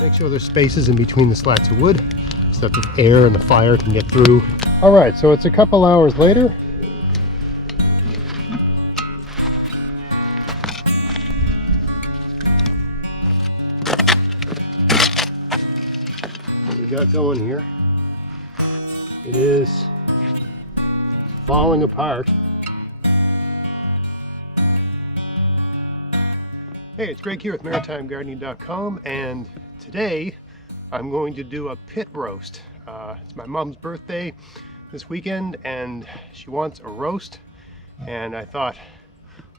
Make sure there's spaces in between the slats of wood so that the air and the fire can get through. All right, so it's a couple hours later. What we got going here, it is falling apart. Hey, it's Greg here with MaritimeGardening.com, and today I'm going to do a pit roast. It's my mom's birthday this weekend and she wants a roast, and I thought,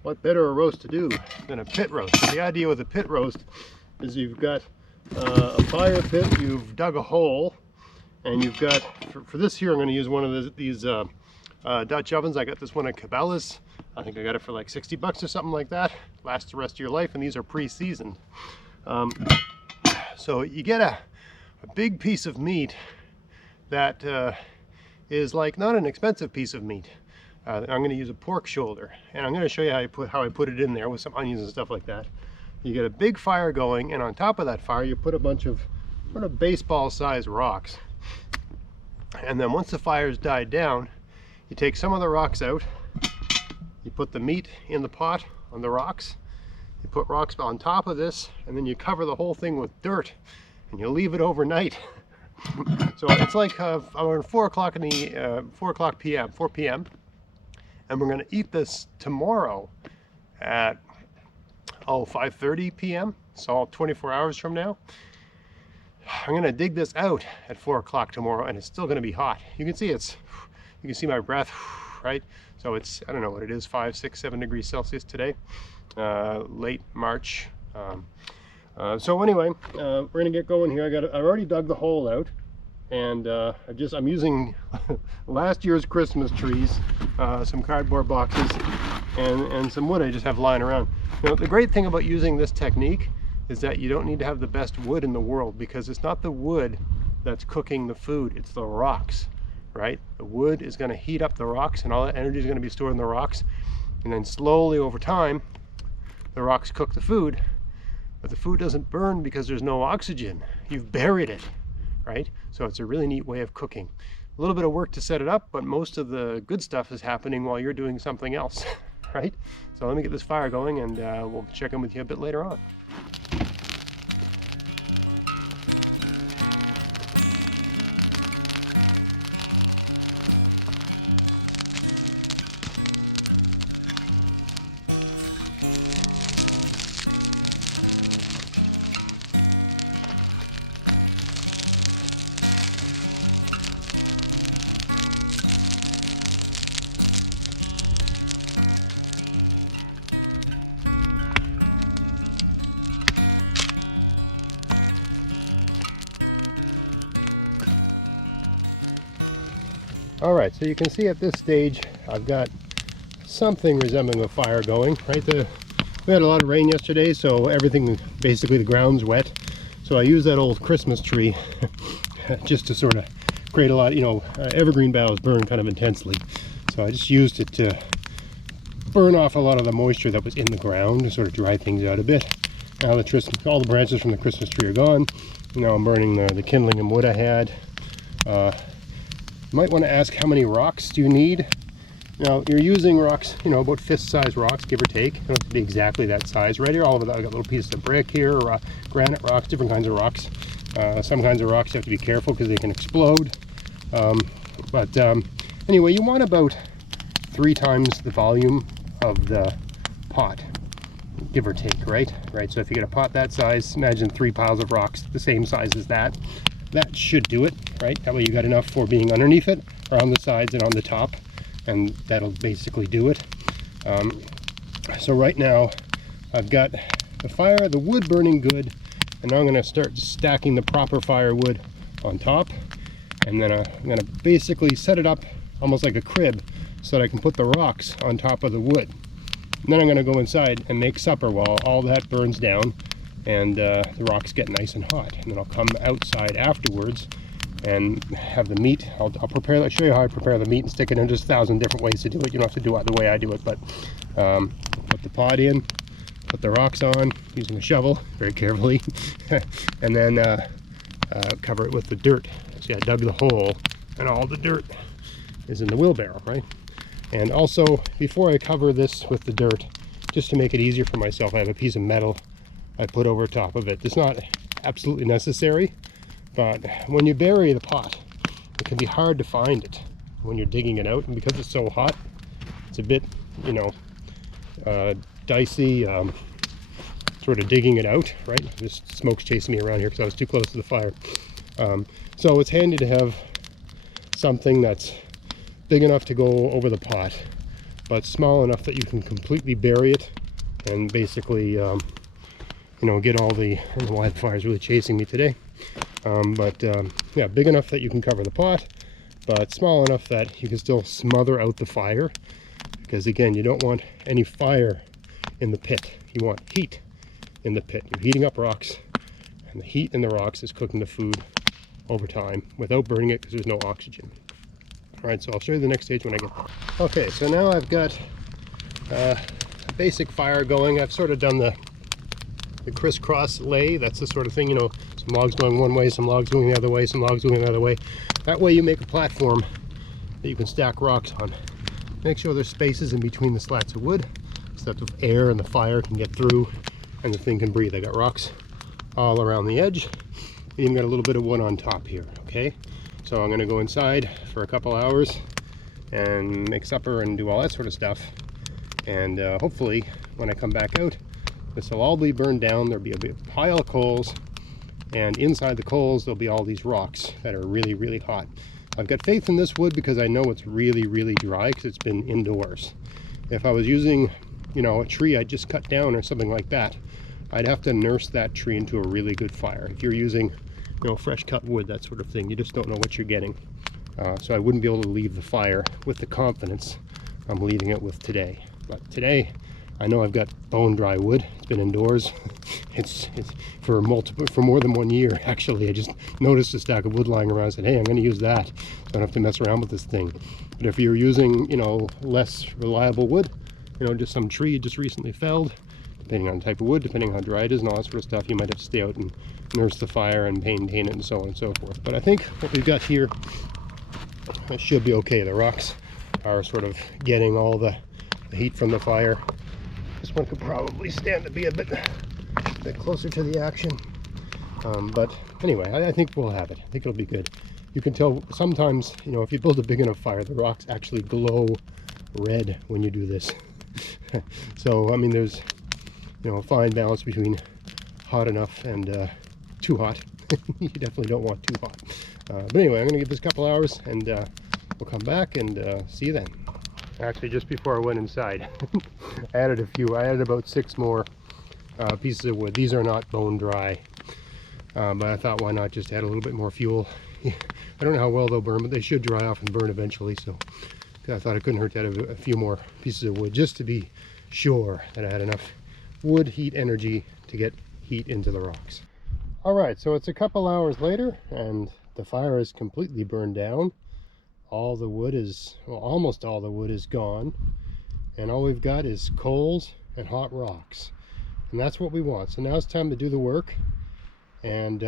what better a roast to do than a pit roast? So the idea with a pit roast is you've got a fire pit, you've dug a hole, and you've got, for this here I'm going to use one of these Dutch ovens. I got this one at Cabela's. I think I got it for like 60 bucks or something like that. Lasts the rest of your life, and these are pre-seasoned. So you get a big piece of meat that is like not an expensive piece of meat. I'm going to use a pork shoulder, and I'm going to show you how I put it in there with some onions and stuff like that. You get a big fire going, and on top of that fire you put a bunch of sort of baseball-sized rocks. And then once the fire's died down, you take some of the rocks out. You put the meat in the pot on the rocks. You put rocks on top of this, and then you cover the whole thing with dirt, and you leave it overnight. So it's like around 4 p.m. And we're going to eat this tomorrow at 5:30 p.m. So 24 hours from now. I'm going to dig this out at 4 o'clock tomorrow, and it's still going to be hot. You can see you can see my breath, right? So it's, I don't know what it is, 5, 6, 7 degrees Celsius today, late March. So anyway, we're gonna get going here. I've already dug the hole out, and I'm using last year's Christmas trees, some cardboard boxes, and some wood I just have lying around. You know, the great thing about using this technique is that you don't need to have the best wood in the world, because it's not the wood that's cooking the food, it's the rocks. Right? The wood is going to heat up the rocks, and all that energy is going to be stored in the rocks, and then slowly over time the rocks cook the food, but the food doesn't burn because there's no oxygen. You've buried it, right? So it's a really neat way of cooking. A little bit of work to set it up, but most of the good stuff is happening while you're doing something else. Right? So let me get this fire going, and we'll check in with you a bit later on. All right, so you can see at this stage I've got something resembling a fire going, right? We had a lot of rain yesterday, so everything, basically the ground's wet. So I use that old Christmas tree just to sort of create a lot, evergreen boughs burn kind of intensely. So I just used it to burn off a lot of the moisture that was in the ground to sort of dry things out a bit. Now all the branches from the Christmas tree are gone. Now I'm burning the kindling and wood I had. You might want to ask, how many rocks do you need? Now you're using rocks, about fist-sized rocks, give or take. They don't have to be exactly that size. Right here, all of it, I've got little pieces of brick here, granite rocks, different kinds of rocks. Some kinds of rocks you have to be careful because they can explode. Anyway, you want about 3 times the volume of the pot, give or take, right? Right. So if you get a pot that size, imagine 3 piles of rocks the same size as that. That should do it, right? That way you got enough for being underneath it, or on the sides and on the top, and that'll basically do it. So right now I've got the wood burning good, and now I'm going to start stacking the proper firewood on top, and then I'm going to basically set it up almost like a crib so that I can put the rocks on top of the wood. And then I'm going to go inside and make supper while all that burns down and the rocks get nice and hot. And then I'll come outside afterwards and have the meat. I'll show you how I prepare the meat and stick it in. Just 1,000 different ways to do it. You don't have to do it the way I do it, but put the pot in, put the rocks on using a shovel very carefully, and then cover it with the dirt. See, I dug the hole and all the dirt is in the wheelbarrow, right? And also, before I cover this with the dirt, just to make it easier for myself, I have a piece of metal I put over top of it. It's not absolutely necessary, but when you bury the pot, it can be hard to find it when you're digging it out, and because it's so hot, it's a bit, you know, dicey, sort of digging it out, right? This smoke's chasing me around here because I was too close to the fire. So it's handy to have something that's big enough to go over the pot, but small enough that you can completely bury it and basically, you know, get all the, I don't know why the fire is really chasing me today, yeah, big enough that you can cover the pot, but small enough that you can still smother out the fire, because again, you don't want any fire in the pit. You want heat in the pit. You're heating up rocks, and the heat in the rocks is cooking the food over time without burning it because there's no oxygen. All right, so I'll show you the next stage when I get there. Okay, so now I've got a basic fire going. I've sort of done the crisscross lay. That's the sort of thing, you know, some logs going one way, some logs going the other way, some logs going the other way. That way you make a platform that you can stack rocks on. Make sure there's spaces in between the slats of wood so that the air and the fire can get through and the thing can breathe. I got rocks all around the edge. Even got a little bit of wood on top here, okay? So I'm gonna go inside for a couple hours and make supper and do all that sort of stuff. And hopefully when I come back out, this will all be burned down. There'll be a big pile of coals, and inside the coals there'll be all these rocks that are really, really hot. I've got faith in this wood because I know it's really, really dry because it's been indoors. If I was using, you know, a tree I just cut down or something like that, I'd have to nurse that tree into a really good fire. If you're using, you know, fresh cut wood, that sort of thing, you just don't know what you're getting. So I wouldn't be able to leave the fire with the confidence I'm leaving it with today. But today, I know I've got bone dry wood. It's been indoors. It's for more than 1 year, actually. I just noticed a stack of wood lying around and said, hey, I'm going to use that. So I don't have to mess around with this thing. But if you're using, you know, less reliable wood, you know, just some tree you just recently felled, depending on the type of wood, depending on how dry it is and all that sort of stuff, you might have to stay out and nurse the fire and maintain it and so on and so forth. But I think what we've got here, it should be okay. The rocks are sort of getting all the heat from the fire. This one could probably stand to be a bit closer to the action. But anyway, I think we'll have it. I think it'll be good. You can tell sometimes, you know, if you build a big enough fire, the rocks actually glow red when you do this. So, I mean, there's, you know, a fine balance between hot enough and too hot. You definitely don't want too hot. But anyway, I'm going to give this a couple hours and we'll come back and see you then. Actually, just before I went inside, I added about 6 more pieces of wood. These are not bone dry, but I thought, why not just add a little bit more fuel. I don't know how well they'll burn, but they should dry off and burn eventually, so I thought it couldn't hurt to add a few more pieces of wood just to be sure that I had enough wood heat energy to get heat into the rocks. All right, so it's a couple hours later and the fire is completely burned down. All the wood is, well, almost all the wood is gone, and all we've got is coals and hot rocks, and that's what we want. So now it's time to do the work and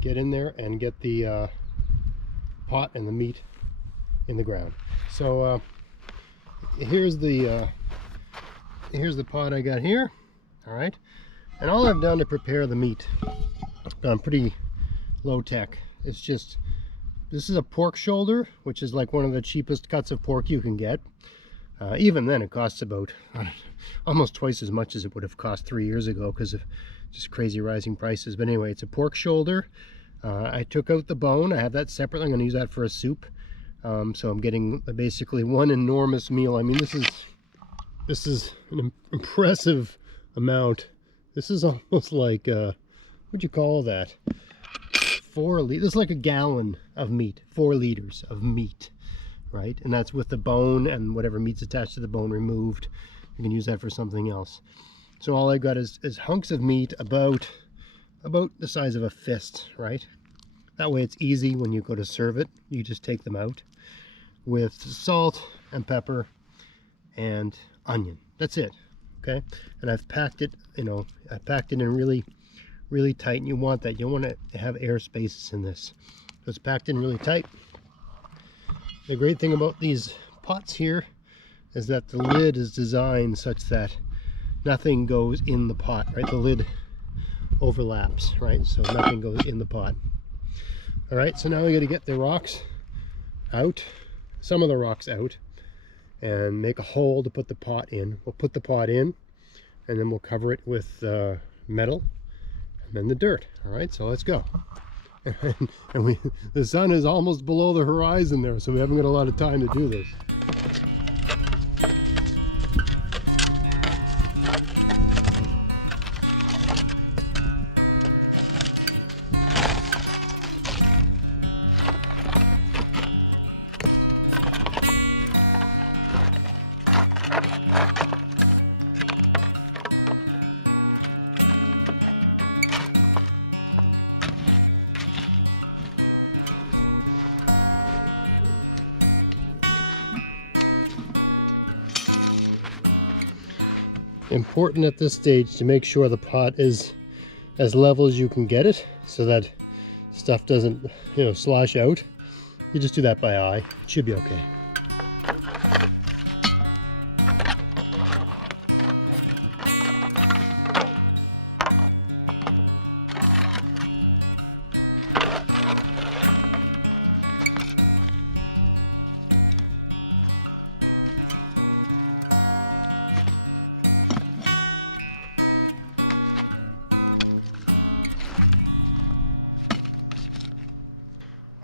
get in there and get the pot and the meat in the ground. So here's the pot I got here. All right, and all I've done to prepare the meat, pretty low tech. It's just, this is a pork shoulder, which is like one of the cheapest cuts of pork you can get. Even then, it costs about almost twice as much as it would have cost 3 years ago because of just crazy rising prices. But anyway, it's a pork shoulder. I took out the bone. I have that separately. I'm going to use that for a soup. So I'm getting basically one enormous meal. I mean, this is an impressive amount. This is almost like, what'd you call that? 4 liters. This is like a gallon of meat. 4 liters of meat, right? And that's with the bone and whatever meat's attached to the bone removed. You can use that for something else. So all I got is hunks of meat about the size of a fist, right? That way it's easy when you go to serve it. You just take them out with salt and pepper and onion. That's it. okay? And I've packed it, I packed it in really, really tight, and you want that. You don't want to have air spaces in this. So it's packed in really tight. The great thing about these pots here is that the lid is designed such that nothing goes in the pot, right? The lid overlaps, right? So nothing goes in the pot. All right, so now we got to get the rocks out, some of the rocks out, and make a hole to put the pot in. We'll put the pot in, and then we'll cover it with metal, and then the dirt. All right, so let's go. And the sun is almost below the horizon there, so we haven't got a lot of time to do this. Important at this stage to make sure the pot is as level as you can get it, so that stuff doesn't, slosh out. You just do that by eye. It should be okay.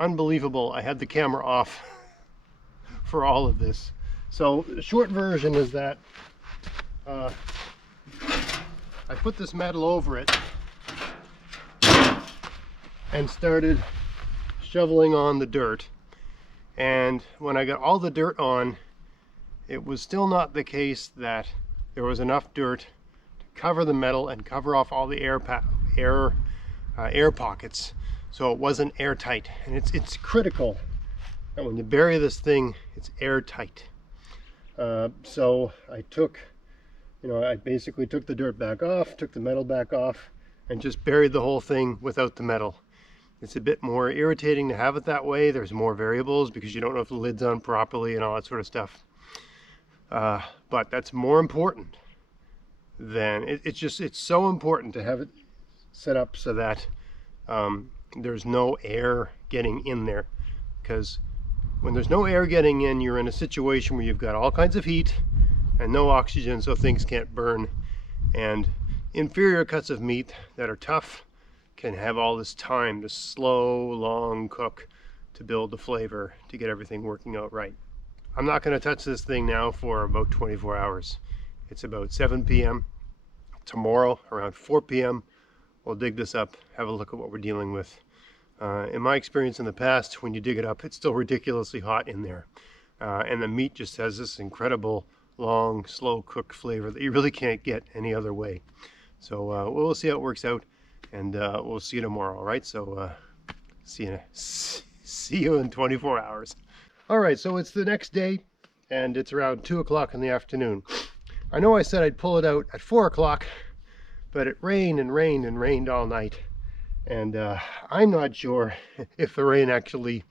Unbelievable, I had the camera off for all of this. So the short version is that I put this metal over it and started shoveling on the dirt, and when I got all the dirt on, it was still not the case that there was enough dirt to cover the metal and cover off all the air pockets. So it wasn't airtight, and it's critical that when you bury this thing, it's airtight. So I took, I basically took the dirt back off, took the metal back off, and just buried the whole thing without the metal. It's a bit more irritating to have it that way. There's more variables because you don't know if the lid's on properly and all that sort of stuff. But that's more important than, it's so important to have it set up so that there's no air getting in there, because when there's no air getting in, you're in a situation where you've got all kinds of heat and no oxygen, so things can't burn. And inferior cuts of meat that are tough can have all this time to slow, long cook to build the flavor, to get everything working out right. I'm not going to touch this thing now for about 24 hours. It's about 7 p.m. Tomorrow, around 4 p.m., we'll dig this up, have a look at what we're dealing with. In my experience in the past, when you dig it up, it's still ridiculously hot in there. And the meat just has this incredible, long, slow cooked flavor that you really can't get any other way. So we'll see how it works out, and we'll see you tomorrow, all right? So see you in 24 hours. All right, so it's the next day, and it's around 2 o'clock in the afternoon. I know I said I'd pull it out at 4 o'clock, but it rained and rained and rained all night, and I'm not sure if the rain actually,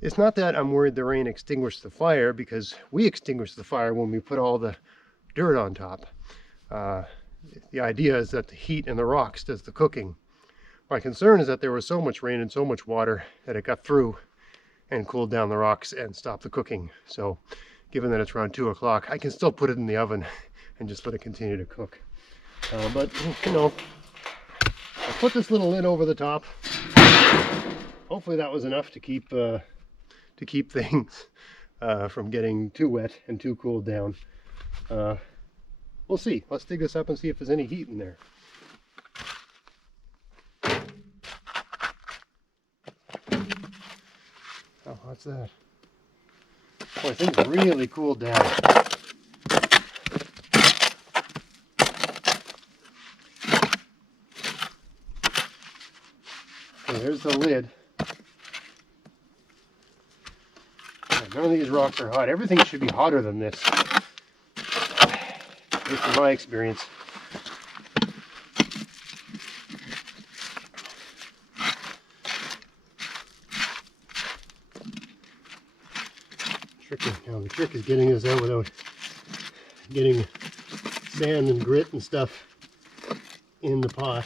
it's not that I'm worried the rain extinguished the fire, because we extinguished the fire when we put all the dirt on top. The idea is that the heat in the rocks does the cooking. My concern is that there was so much rain and so much water that it got through and cooled down the rocks and stopped the cooking. So given that it's around 2 o'clock, I can still put it in the oven and just let it continue to cook. But I put this little lid over the top. Hopefully that was enough to keep things from getting too wet and too cooled down. We'll see. Let's dig this up and see if there's any heat in there. Oh, what's that? Boy, things really cooled down. Okay, here's the lid. None of these rocks are hot. Everything should be hotter than this. Just from my experience. The trick is getting this out without getting sand and grit and stuff in the pot.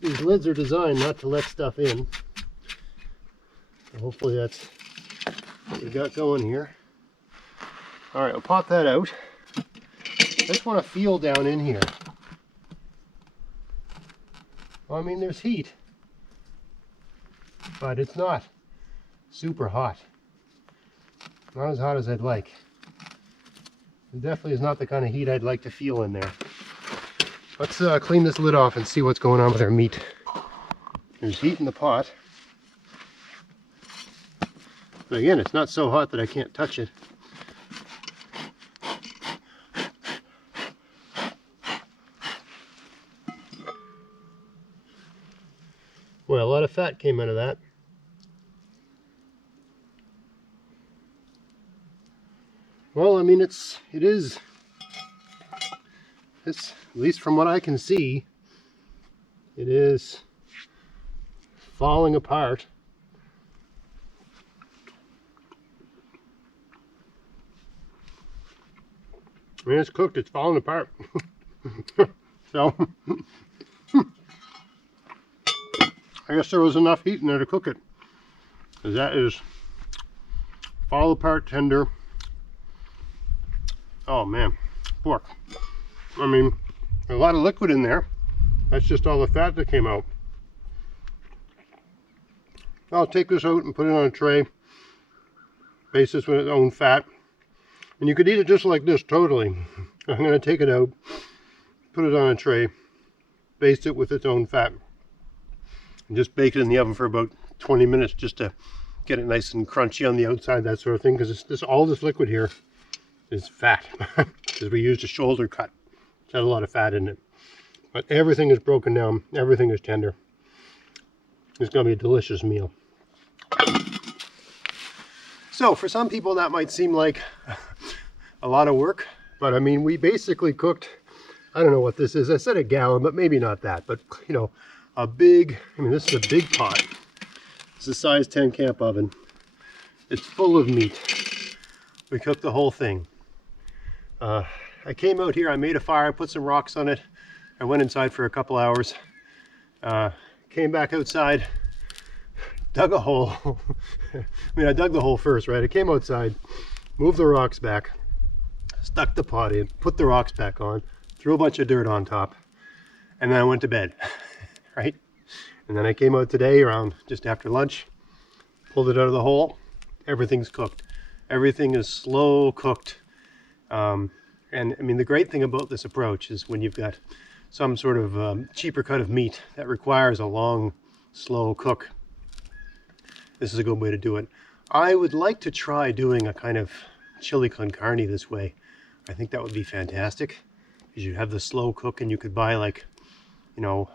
These lids are designed not to let stuff in. So hopefully that's what we got going here. Alright, I'll pop that out. I just want to feel down in here. Well, I mean, there's heat, but it's not super hot. Not as hot as I'd like. It definitely is not the kind of heat I'd like to feel in there. Let's clean this lid off and see what's going on with our meat. There's heat in the pot. But again, it's not so hot that I can't touch it. Well, a lot of fat came out of that. Well, I mean, it is, at least from what I can see, it is falling apart. I mean, it's cooked, it's falling apart. So, I guess there was enough heat in there to cook it. Because that is fall apart tender. Oh man, pork. I mean, a lot of liquid in there. That's just all the fat that came out. I'll take this out and put it on a tray. Baste this with its own fat. And you could eat it just like this, totally. I'm going to take it out, put it on a tray, baste it with its own fat. And just bake it in the oven for about 20 minutes just to get it nice and crunchy on the outside, that sort of thing. Because all this liquid here is fat. Because we used a shoulder cut. It's had a lot of fat in it. But everything is broken down. Everything is tender. It's going to be a delicious meal. So for some people that might seem like a lot of work. But I mean, we basically cooked, I don't know what this is. I said a gallon, but maybe not that. But you know, a big, I mean, this is a big pot. It's a size 10 camp oven. It's full of meat. We cooked the whole thing. I came out here, I made a fire, put some rocks on it. I went inside for a couple hours. Came back outside, dug a hole. I mean, I dug the hole first, right? I came outside, moved the rocks back, stuck the pot in, put the rocks back on, threw a bunch of dirt on top, and then I went to bed. Right? And then I came out today around just after lunch, pulled it out of the hole. Everything's cooked. Everything is slow cooked. And I mean, the great thing about this approach is when you've got some sort of cheaper cut of meat that requires a long, slow cook, this is a good way to do it. I would like to try doing a kind of chili con carne this way. I think that would be fantastic. Because you have the slow cook and you could buy like, you know,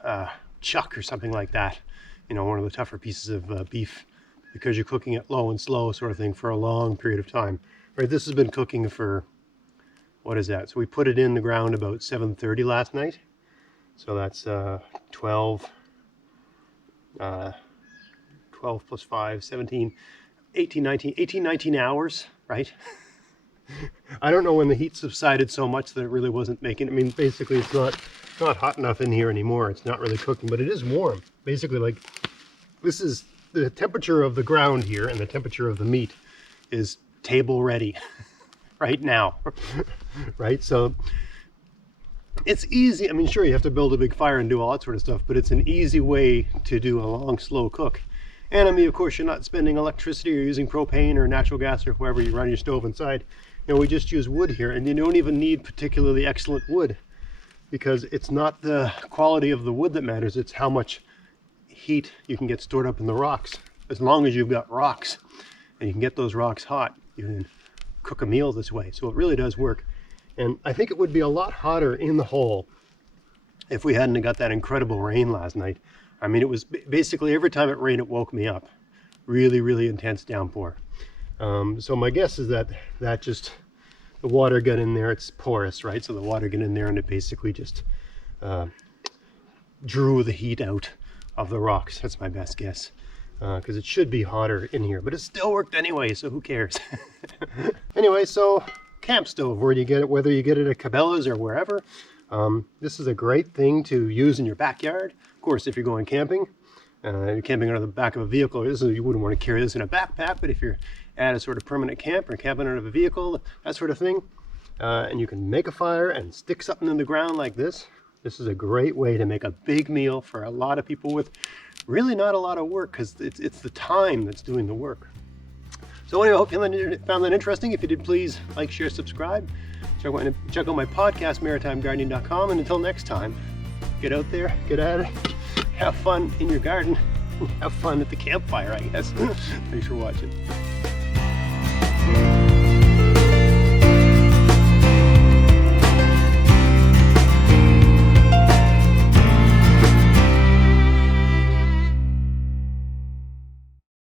chuck or something like that, you know, one of the tougher pieces of beef, because you're cooking it low and slow sort of thing for a long period of time. Right, this has been cooking for, what is that? So we put it in the ground about 7:30 last night. So that's 12 plus 5, 17, 18, 19 hours, right? I don't know when the heat subsided so much that it really wasn't making, I mean, basically it's not hot enough in here anymore. It's not really cooking, but it is warm. Basically, like, this is the temperature of the ground here, and the temperature of the meat is table ready right now. Right? So it's easy. I mean, sure, you have to build a big fire and do all that sort of stuff, but it's an easy way to do a long, slow cook. And I mean, of course, you're not spending electricity or using propane or natural gas or whoever you run your stove inside. You know, we just use wood here, and you don't even need particularly excellent wood, because it's not the quality of the wood that matters, it's how much heat you can get stored up in the rocks. As long as you've got rocks and you can get those rocks hot, you can cook a meal this way. So it really does work. And I think it would be a lot hotter in the hole if we hadn't got that incredible rain last night. I mean, it was basically every time it rained, it woke me up. Really, really intense downpour. So my guess is that just, the water got in there. It's porous, right? So the water got in there and it basically just drew the heat out of the rocks. That's my best guess. Because it should be hotter in here, but it still worked anyway, so who cares? Anyway, so camp stove, where do you get it? Whether you get it at Cabela's or wherever. This is a great thing to use in your backyard. Of course, if you're going camping, you're camping under the back of a vehicle, you wouldn't want to carry this in a backpack, but if you're at a sort of permanent camp or camping under a vehicle, that sort of thing, and you can make a fire and stick something in the ground like this, this is a great way to make a big meal for a lot of people with really not a lot of work, because it's the time that's doing the work. So anyway, I hope you found that interesting. If you did, please like, share, subscribe. Check out my podcast, maritimegardening.com. And until next time, get out there, get at it, have fun in your garden, have fun at the campfire, I guess. Thanks for watching.